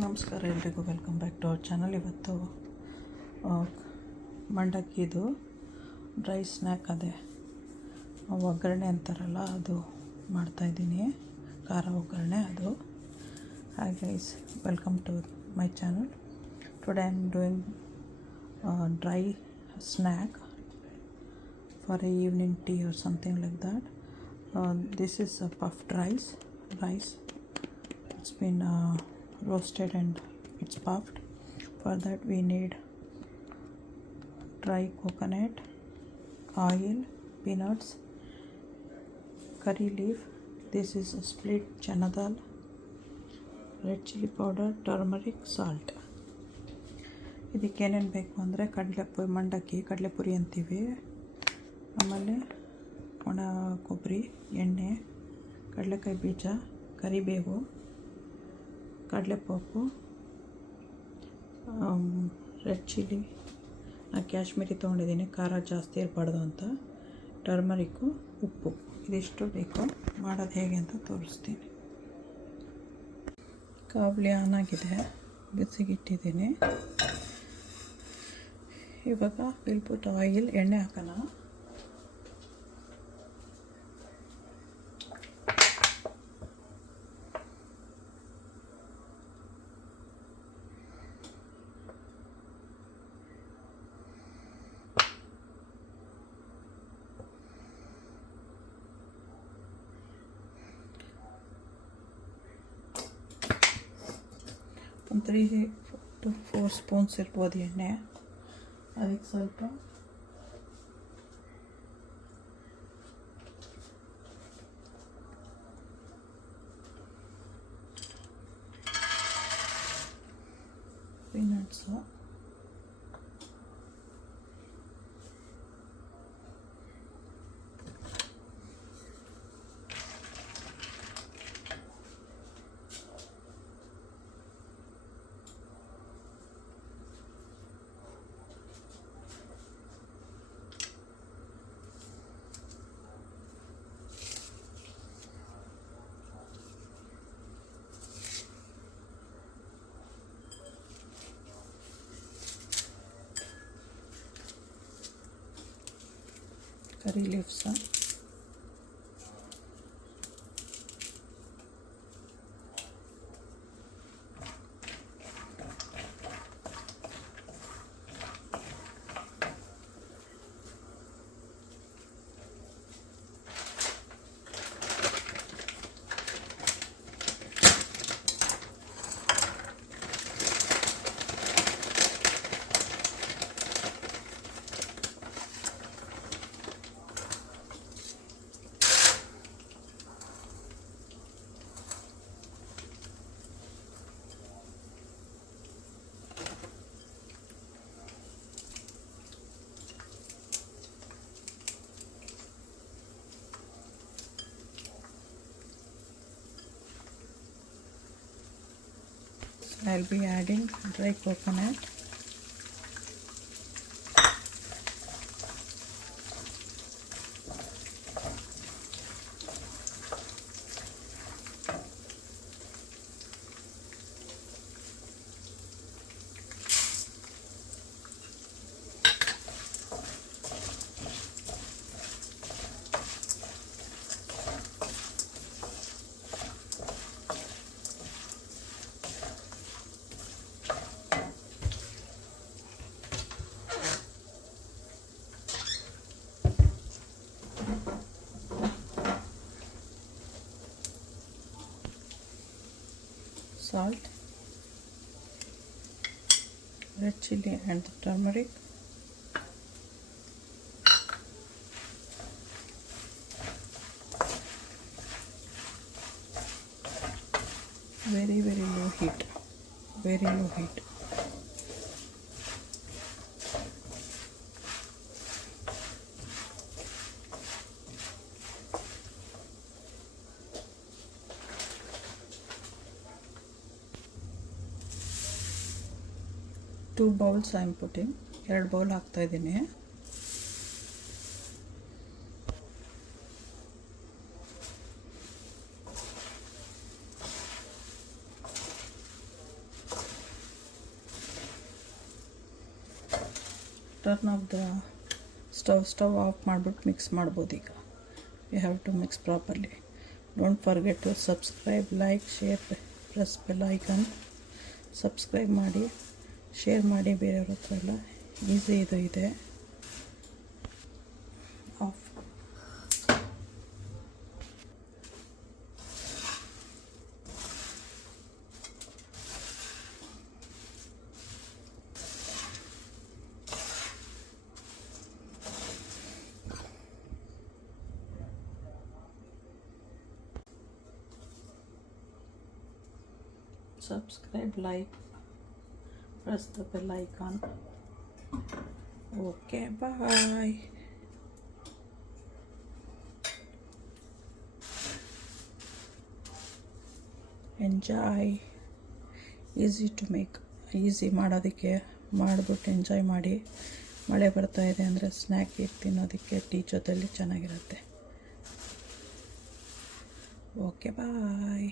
ನಮಸ್ಕಾರ ಎಲ್ರಿಗೂ, welcome back to our channel. ಇವತ್ತು ಮಂಡಕ್ಕಿದು ಡ್ರೈ ಸ್ನ್ಯಾಕ್ ಅದೇ ಒಗ್ಗರಣೆ ಅಂತಾರಲ್ಲ ಅದು ಮಾಡ್ತಾಯಿದ್ದೀನಿ, ಖಾರ ಒಗ್ಗರಣೆ ಅದು. Hi guys, welcome to my channel. Today I am doing dry snack for a evening tea or something like that. This is a puffed rice. It's been roasted and it's puffed. For that we need dry coconut, oil, peanuts, curry leaf. This is a split chana dal, red chili powder, turmeric, salt. ಇದಕ್ಕೆ ಏನೇನು ಬೇಕು ಅಂದರೆ ಮಂಡಕ್ಕಿ ಕಡಲೆಪುರಿ ಅಂತೀವಿ, ಆಮೇಲೆ ಒಣ ಕೊಬ್ಬರಿ, ಎಣ್ಣೆ, ಕಡಲೆಕಾಯಿ ಬೀಜ, ಕರಿಬೇವು, ಕಡಲೆಪಾಕು, ರೆಡ್ ಚಿಲ್ಲಿ, ನಾನು ಕಾಶ್ಮೀರಿ ತೊಗೊಂಡಿದ್ದೀನಿ ಖಾರ ಜಾಸ್ತಿ ಇರಬಾರ್ದು ಅಂತ, ಟರ್ಮರಿಕ್ಕು, ಉಪ್ಪು. ಇದಿಷ್ಟು ಬೇಕು. ಮಾಡೋದು ಹೇಗೆ ಅಂತ ತೋರಿಸ್ತೀನಿ. ಕಾವಲಿ ಆನ್ ಆಗಿದೆ, ಬಿಸಿಗಿಟ್ಟಿದ್ದೀನಿ. ಇವಾಗ ವಿಲ್ ಆಯಿಲ್, ಎಣ್ಣೆ ಹಾಕೋಣ. ಒಂದು 3 to 4 ಸ್ಪೂನ್ಸ್ ಇರ್ಬೋದು ಎಣ್ಣೆ. ಅದಕ್ಕೆ ಸ್ವಲ್ಪ ಪೀನಟ್ಸು, ಕರಿ ಲೀವ್ಸ, I'll be adding dry coconut, salt, red chili and turmeric, very low heat, very low heat. Two bowls I am putting, 2 bowl ಹಾಕ್ತಾ ಇದ್ದೀನಿ. Turn off the stove off ಮಾಡಿಬಿಟ್ಟು ಮಿಕ್ಸ್ ಮಾಡ್ಬೋದು. ಈಗ you have to mix properly. Don't forget to subscribe, like, share, press bell icon. Subscribe ಮಾಡಿ, share ಮಾಡಿ ಬೇರೆಯವ್ರ ಹತ್ರ ಎಲ್ಲ. ಈಸಿ ಇದು ಇದೆ. Off. Subscribe, like, press the bell icon. Okay, bye. Enjoy. Easy to make. Easy ಮಾಡೋದಕ್ಕೆ ಮಾಡಿಬಿಟ್ಟು ಎಂಜಾಯ್ ಮಾಡಿ. ಮಳೆ ಬರ್ತಾ ಇದೆ ಅಂದರೆ ಸ್ನ್ಯಾಕ್ ಇಟ್ಟು ತಿನ್ನೋದಕ್ಕೆ ಟೀ ಜೊತೆಲಿ ಚೆನ್ನಾಗಿರುತ್ತೆ. ಓಕೆ, ಬಾಯ್.